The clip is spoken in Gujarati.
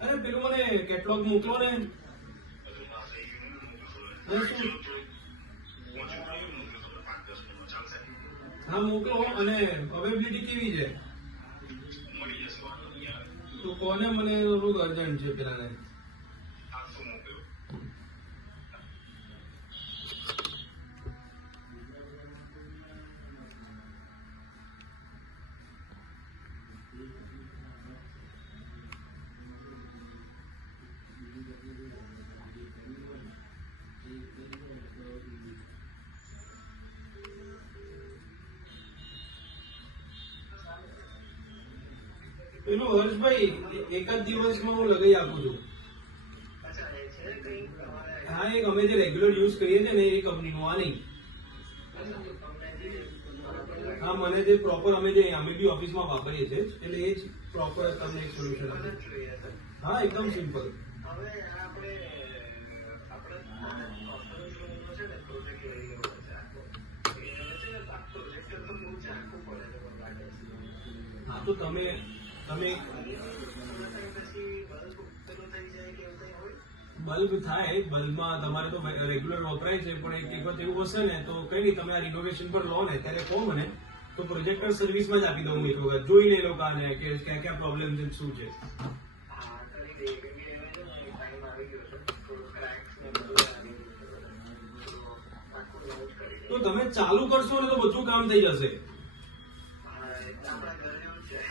અરે પેલું મને કેટલોગ મોકલો ને. હા મોકલો. અને અવેબિલિટી કેવી છે? તો કોને મને થોડુંક અર્જન્ટ છે પેલાને. પેલું હર્ષભાઈ એક જ દિવસમાં હું લગાઈ આપું છું. હા એક અમે જે રેગ્યુલર યુઝ કરીએ છીએ ને એ કંપનીનું, આ નહીં. હા મને જે પ્રોપર અમે બી ઓફિસમાં વાપરીએ છીએ એટલે એ જ પ્રોપર તમને એક સોલ્યુશન આપે. હા એકદમ સિમ્પલ. હા તો તમે બલ્બ થાય, બલ્બમાં તમારે તો રેગ્યુલર વપરાય છે પણ એક વખત એવું હશે ને તો કઈ નહીં, તમે આ રિનોવેશન પર લો ને ત્યારે કહો મને, તો પ્રોજેક્ટર સર્વિસમાં જ આપી દઉં એક વખત, જોઈ લે લોકોને કે ક્યાં ક્યાં પ્રોબ્લેમ છે શું છે. તો તમે ચાલુ કરશો ને તો બધું કામ થઈ જશે.